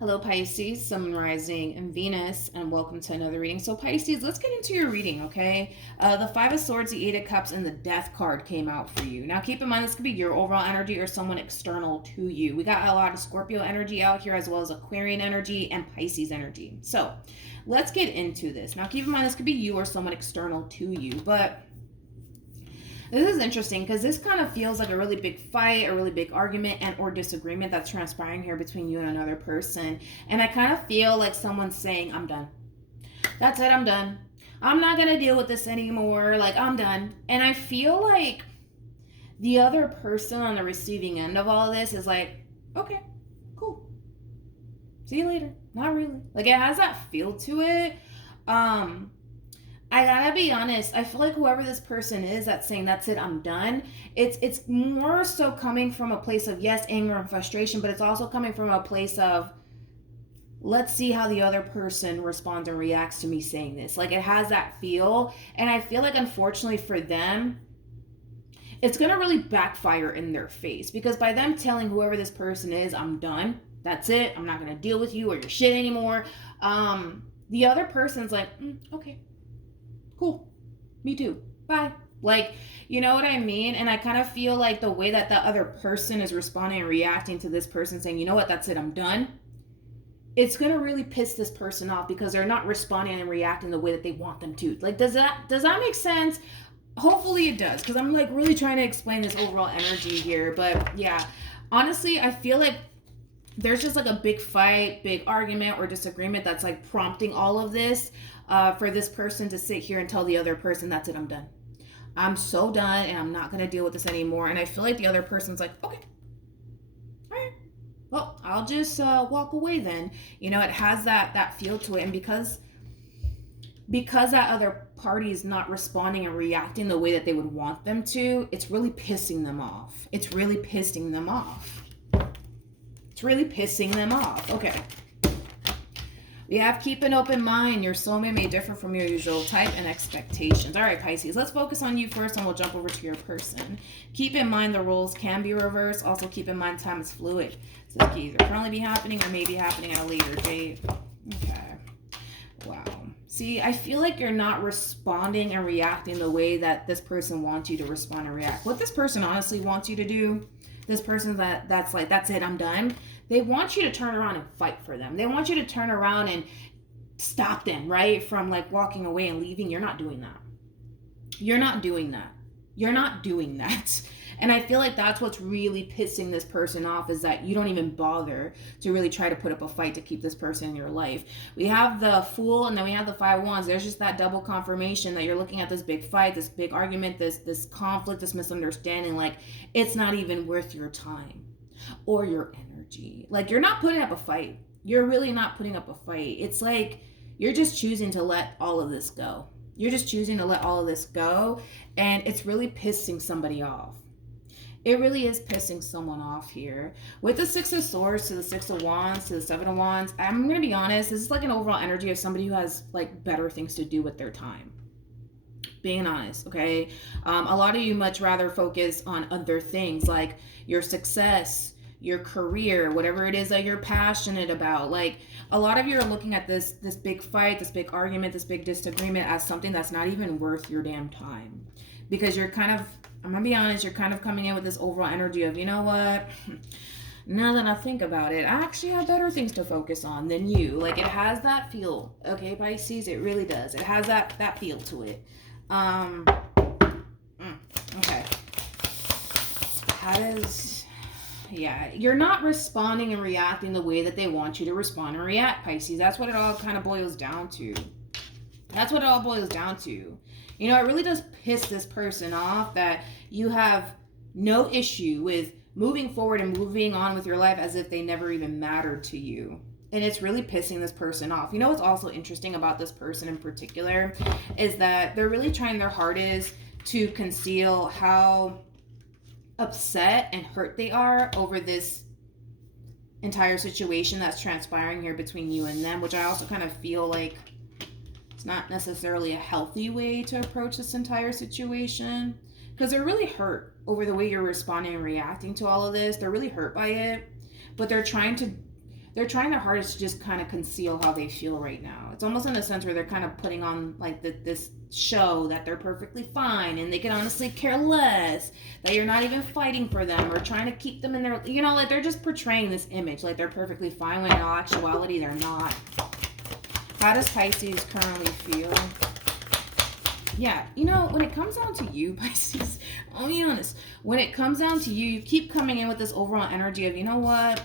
Hello, Pisces, Sun, Rising, and Venus, and welcome to another reading. So, Pisces, let's get into your reading, okay? The Five of Swords, the Eight of Cups, and the Death card came out for you. Now, keep in mind, this could be your overall energy or someone external to you. We got a lot of Scorpio energy out here, as well as Aquarian energy and Pisces energy. So, let's get into this. Now, keep in mind, this could be you or someone external to you, but this is interesting because this kind of feels like a really big fight, a really big argument and or disagreement that's transpiring here between you and another person. And I kind of feel like someone's saying, I'm done. That's it, I'm done. I'm not going to deal with this anymore. Like, I'm done. And I feel like the other person on the receiving end of all of this is like, okay, cool. See you later. Not really. Like, it has that feel to it. I gotta be honest, I feel like whoever this person is that's saying that's it, I'm done, it's more so coming from a place of, yes, anger and frustration, but it's also coming from a place of, let's see how the other person responds and reacts to me saying this. Like, it has that feel, and I feel like, unfortunately for them, it's gonna really backfire in their face, because by them telling whoever this person is, I'm done, that's it, I'm not gonna deal with you or your shit anymore, the other person's like, okay, cool, me too, bye. Like, you know what I mean? And I kind of feel like the way that the other person is responding and reacting to this person saying, you know what, that's it, I'm done, it's gonna really piss this person off because they're not responding and reacting the way that they want them to. Like, does that make sense? Hopefully it does, because I'm like really trying to explain this overall energy here. But yeah, honestly, I feel like there's just like a big fight, big argument or disagreement that's like prompting all of this, for this person to sit here and tell the other person, that's it, I'm done. I'm so done and I'm not going to deal with this anymore. And I feel like the other person's like, okay, all right, well, I'll just walk away then. You know, it has that feel to it. And because that other party is not responding and reacting the way that they would want them to, it's really pissing them off. It's really pissing them off. It's really pissing them off. Okay. We have keep an open mind. Your soulmate may differ from your usual type and expectations. All right, Pisces, let's focus on you first and we'll jump over to your person. Keep in mind the roles can be reversed. Also keep in mind time is fluid. So this can either currently be happening or may be happening at a later date. Okay. Wow. See, I feel like you're not responding and reacting the way that this person wants you to respond and react. What this person honestly wants you to do, this person that's like, that's it, I'm done, they want you to turn around and fight for them. They want you to turn around and stop them, right? From like walking away and leaving. You're not doing that. You're not doing that. You're not doing that. And I feel like that's what's really pissing this person off, is that you don't even bother to really try to put up a fight to keep this person in your life. We have the Fool and then we have the Five of Wands. There's just that double confirmation that you're looking at this big fight, this big argument, this conflict, this misunderstanding. Like, it's not even worth your time or your energy. Like, you're not putting up a fight. You're really not putting up a fight. It's like you're just choosing to let all of this go. You're just choosing to let all of this go, and it's really pissing somebody off. It really is pissing someone off here. With the Six of Swords to the Six of Wands to the Seven of Wands, I'm going to be honest, this is like an overall energy of somebody who has like better things to do with their time. Being honest, okay? A lot of you much rather focus on other things like your success, your career, whatever it is that you're passionate about. Like, a lot of you are looking at this big fight, this big argument, this big disagreement as something that's not even worth your damn time. Because you're kind of, I'm gonna be honest, you're kind of coming in with this overall energy of, you know what, now that I think about it, I actually have better things to focus on than you. Like, it has that feel, okay, Pisces? It really does. It has that feel to it. Okay. How does... Yeah, you're not responding and reacting the way that they want you to respond and react, Pisces. That's what it all kind of boils down to. That's what it all boils down to. You know, it really does piss this person off that you have no issue with moving forward and moving on with your life as if they never even mattered to you. And it's really pissing this person off. You know what's also interesting about this person in particular is that they're really trying their hardest to conceal how upset and hurt they are over this entire situation that's transpiring here between you and them, which I also kind of feel like it's not necessarily a healthy way to approach this entire situation, because they're really hurt over the way you're responding and reacting to all of this. They're really hurt by it, but they're trying to they're trying their hardest to just kind of conceal how they feel right now. It's almost in a sense where they're kind of putting on like this show that they're perfectly fine and they can honestly care less, that you're not even fighting for them or trying to keep them in their, you know, like they're just portraying this image like they're perfectly fine when in all actuality they're not. How does Pisces currently feel? Yeah, you know, when it comes down to you, Pisces, I'll be honest, when it comes down to you, you keep coming in with this overall energy of, you know what,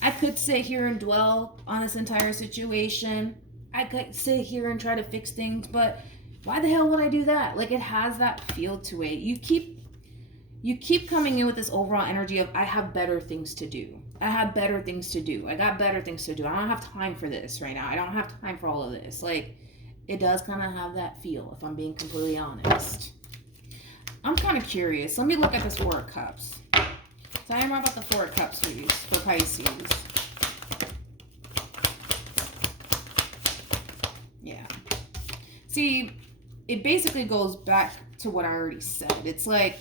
I could sit here and dwell on this entire situation. I could sit here and try to fix things, but why the hell would I do that? Like, it has that feel to it. You keep coming in with this overall energy of, I have better things to do. I have better things to do. I got better things to do. I don't have time for this right now. I don't have time for all of this. Like, it does kind of have that feel, if I'm being completely honest. I'm kind of curious. Let me look at this Four of Cups. Tell me more about the Four of Cups, please, for Pisces. Yeah. See, it basically goes back to what I already said. It's like,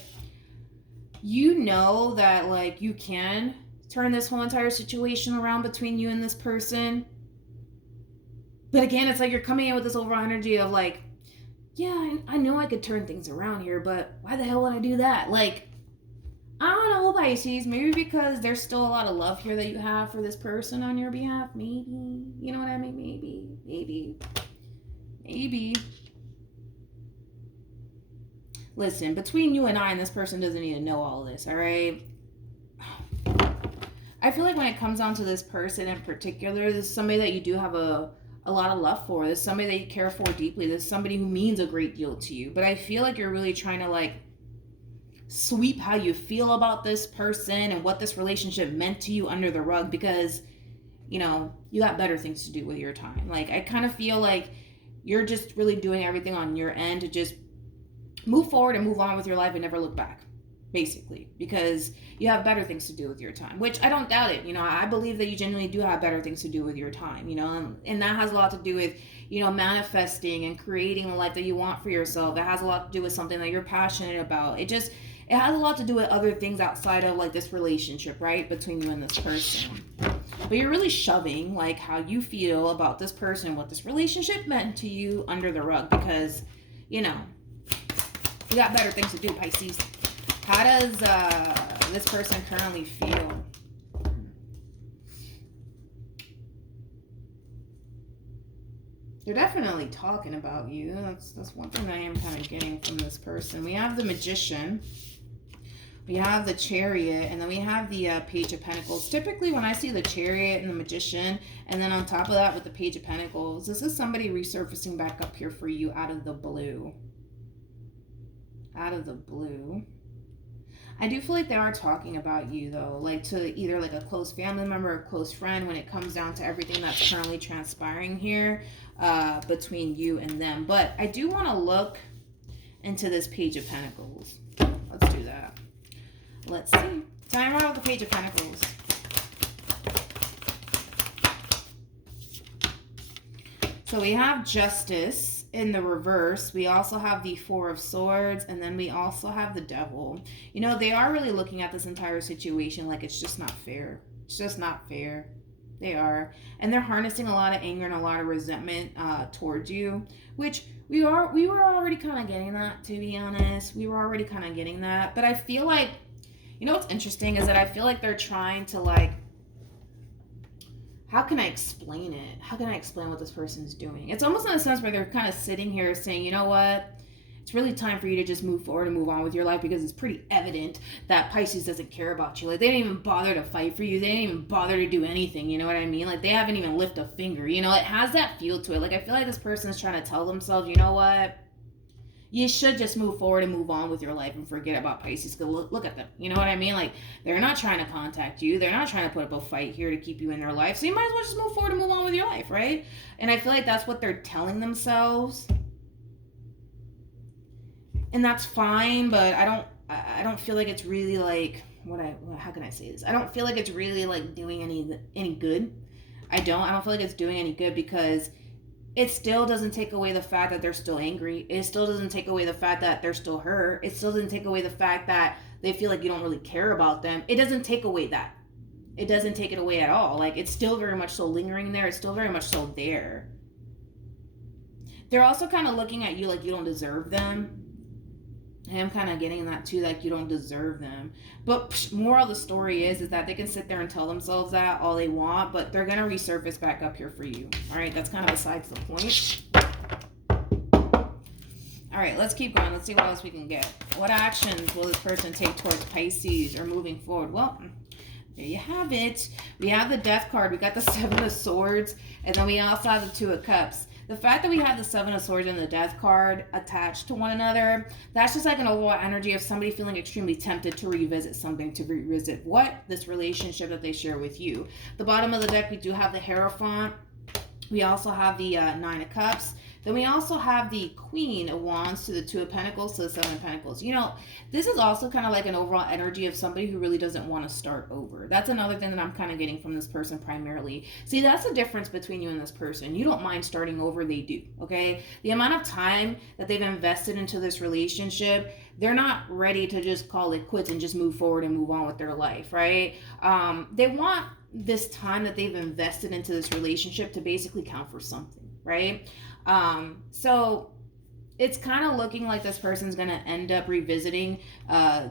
you know that, like, you can turn this whole entire situation around between you and this person. But again, it's like you're coming in with this overall energy of like, yeah, I know I could turn things around here, but why the hell would I do that? Like, I don't know, Pisces. Maybe because there's still a lot of love here that you have for this person on your behalf. Maybe. You know what I mean? Maybe. Listen, between you and I, and this person doesn't need to know all this, all right? I feel like when it comes down to this person in particular, this is somebody that you do have a lot of love for. This is somebody that you care for deeply. This is somebody who means a great deal to you. But I feel like you're really trying to like sweep how you feel about this person and what this relationship meant to you under the rug because, you know, you got better things to do with your time. Like, I kind of feel like you're just really doing everything on your end to just move forward and move on with your life and never look back, basically, because you have better things to do with your time, which I don't doubt it. You know, I believe that you genuinely do have better things to do with your time, you know, and that has a lot to do with, you know, manifesting and creating the life that you want for yourself. That has a lot to do with something that you're passionate about. It has a lot to do with other things outside of like this relationship, right, between you and this person. But you're really shoving like how you feel about this person, what this relationship meant to you under the rug because, you know, you got better things to do, Pisces. How does this person currently feel? They're definitely talking about you. That's one thing I am kind of getting from this person. We have the Magician. We have the Chariot, and then we have the Page of Pentacles. Typically, when I see the Chariot and the Magician, and then on top of that with the Page of Pentacles, this is somebody resurfacing back up here for you out of the blue. Out of the blue. I do feel like they are talking about you, though, like to either like a close family member or close friend when it comes down to everything that's currently transpiring here between you and them. But I do want to look into this Page of Pentacles. Let's do that. Let's see. Time out with the Page of Pentacles. So we have Justice in the reverse. We also have the Four of Swords, and then we also have the Devil. You know, they are really looking at this entire situation like it's just not fair. It's just not fair. They are. And they're harnessing a lot of anger and a lot of resentment towards you, which we were already kind of getting that, to be honest. We were already kind of getting that. But I feel like, you know what's interesting is that I feel like they're trying to like, how can I explain it? How can I explain what this person's doing? It's almost in a sense where they're kind of sitting here saying, you know what? It's really time for you to just move forward and move on with your life because it's pretty evident that Pisces doesn't care about you. Like, they didn't even bother to fight for you. They didn't even bother to do anything. You know what I mean? Like, they haven't even lifted a finger. You know, it has that feel to it. Like, I feel like this person is trying to tell themselves, you know what? You should just move forward and move on with your life and forget about Pisces. Because look at them. You know what I mean? Like, they're not trying to contact you. They're not trying to put up a fight here to keep you in their life. So you might as well just move forward and move on with your life, right? And I feel like that's what they're telling themselves. And that's fine, but I don't feel like it's really like, how can I say this? I don't feel like it's really like doing any good. I don't feel like it's doing any good because it still doesn't take away the fact that they're still angry. It still doesn't take away the fact that they're still hurt. It still doesn't take away the fact that they feel like you don't really care about them. It doesn't take away that. it doesn't take it away at all. Like, it's still very much so lingering there. It's still very much so there. They're also kind of looking at you like you don't deserve them. I am kind of getting that too, like you don't deserve them. But moral of the story is that they can sit there and tell themselves that all they want, but they're going to resurface back up here for you. All right, that's kind of besides the point. All right, let's keep going. Let's see what else we can get. What actions will this person take towards Pisces or moving forward? Well, there you have it. We have the Death card. We got the Seven of Swords, and then we also have the Two of Cups. The fact that we have the Seven of Swords and the Death card attached to one another, that's just like an overall energy of somebody feeling extremely tempted to revisit something, to revisit what? This relationship that they share with you. The bottom of the deck, we do have the Hierophant. We also have the Nine of Cups. Then we also have the Queen of Wands to the Two of Pentacles to the Seven of Pentacles. You know, this is also kind of like an overall energy of somebody who really doesn't want to start over. That's another thing that I'm kind of getting from this person primarily. See, that's the difference between you and this person. You don't mind starting over, they do, okay? The amount of time that they've invested into this relationship, they're not ready to just call it quits and just move forward and move on with their life, right? They want this time that they've invested into this relationship to basically count for something, right? So it's kind of looking like this person's going to end up revisiting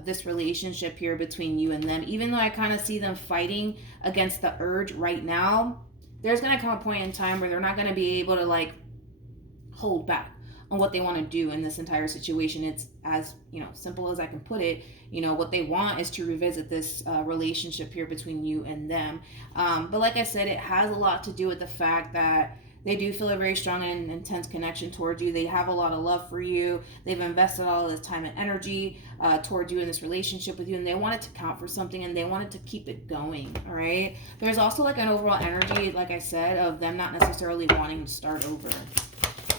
this relationship here between you and them. Even though I kind of see them fighting against the urge right now, there's going to come a point in time where they're not going to be able to like hold back on what they want to do in this entire situation. It's as, you know, simple as I can put it. You know, what they want is to revisit this relationship here between you and them. But like I said, it has a lot to do with the fact that they do feel a very strong and intense connection towards you. They have a lot of love for you. They've invested all of this time and energy towards you in this relationship with you, and they want it to count for something, and they wanted to keep it going, all right? There's also like an overall energy, like I said, of them not necessarily wanting to start over.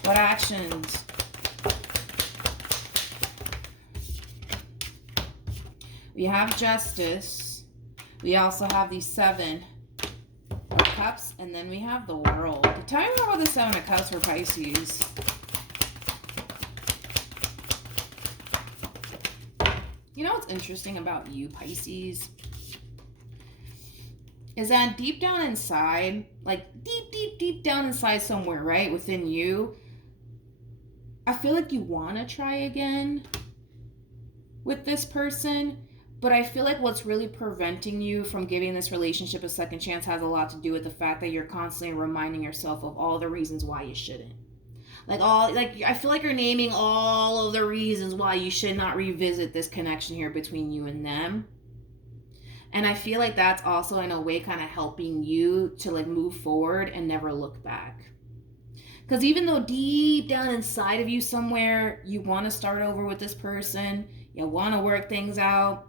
What actions? We have Justice. We also have the Seven of Cups, and then we have the World. Tell me more about the Seven of Cups for Pisces. You know what's interesting about you, Pisces? Is that deep down inside, like deep down inside somewhere, right, within you, I feel like you want to try again with this person, but I feel like what's really preventing you from giving this relationship a second chance has a lot to do with the fact that you're constantly reminding yourself of all the reasons why you shouldn't. I feel like you're naming all of the reasons why you should not revisit this connection here between you and them. And I feel like that's also in a way kind of helping you to like move forward and never look back. Because even though deep down inside of you somewhere, you want to start over with this person, you want to work things out,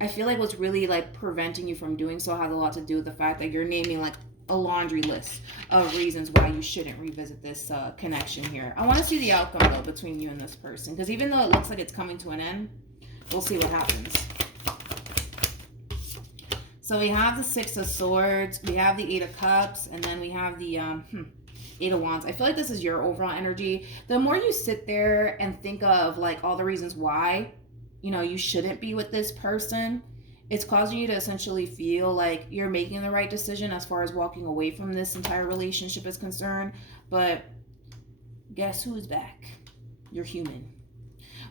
I feel like what's really like preventing you from doing so has a lot to do with the fact that you're naming like a laundry list of reasons why you shouldn't revisit this connection here. I want to see the outcome though between you and this person, because even though it looks like it's coming to an end, we'll see what happens. So we have the Six of Swords, we have the Eight of Cups, and then we have the Eight of Wands. I feel like this is your overall energy. The more you sit there and think of like all the reasons why, you know, you shouldn't be with this person, it's causing you to essentially feel like you're making the right decision as far as walking away from this entire relationship is concerned. But guess who's back? You're human.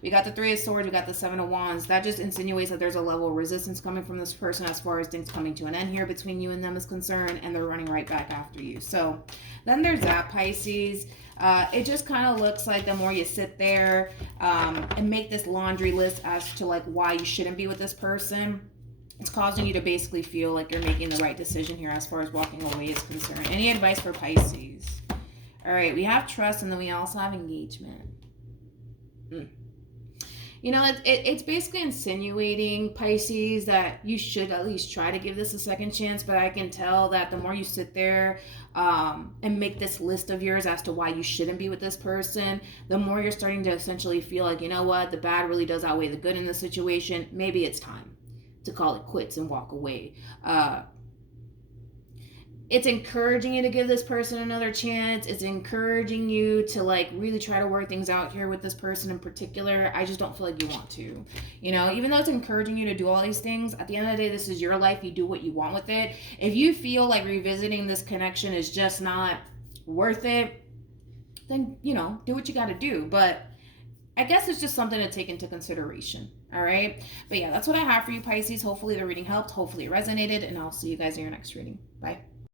We got the Three of Swords, we got the Seven of Wands. That just insinuates that there's a level of resistance coming from this person as far as things coming to an end here between you and them is concerned, and they're running right back after you. So then there's that, Pisces. It just kind of looks like the more you sit there and make this laundry list as to like why you shouldn't be with this person, it's causing you to basically feel like you're making the right decision here as far as walking away is concerned. Any advice for Pisces? All right, we have Trust, and then we also have Engagement. You know, it's basically insinuating, Pisces, that you should at least try to give this a second chance, but I can tell that the more you sit there and make this list of yours as to why you shouldn't be with this person, the more you're starting to essentially feel like, you know what, the bad really does outweigh the good in this situation. Maybe it's time to call it quits and walk away. it's encouraging you to give this person another chance. It's encouraging you to like really try to work things out here with this person in particular. I just don't feel like you want to, even though it's encouraging you to do all these things, at the end of the day, this is your life. You do what you want with it. If you feel like revisiting this connection is just not worth it, then, do what you got to do. But I guess it's just something to take into consideration. All right. But yeah, that's what I have for you, Pisces. Hopefully the reading helped. Hopefully it resonated. And I'll see you guys in your next reading. Bye.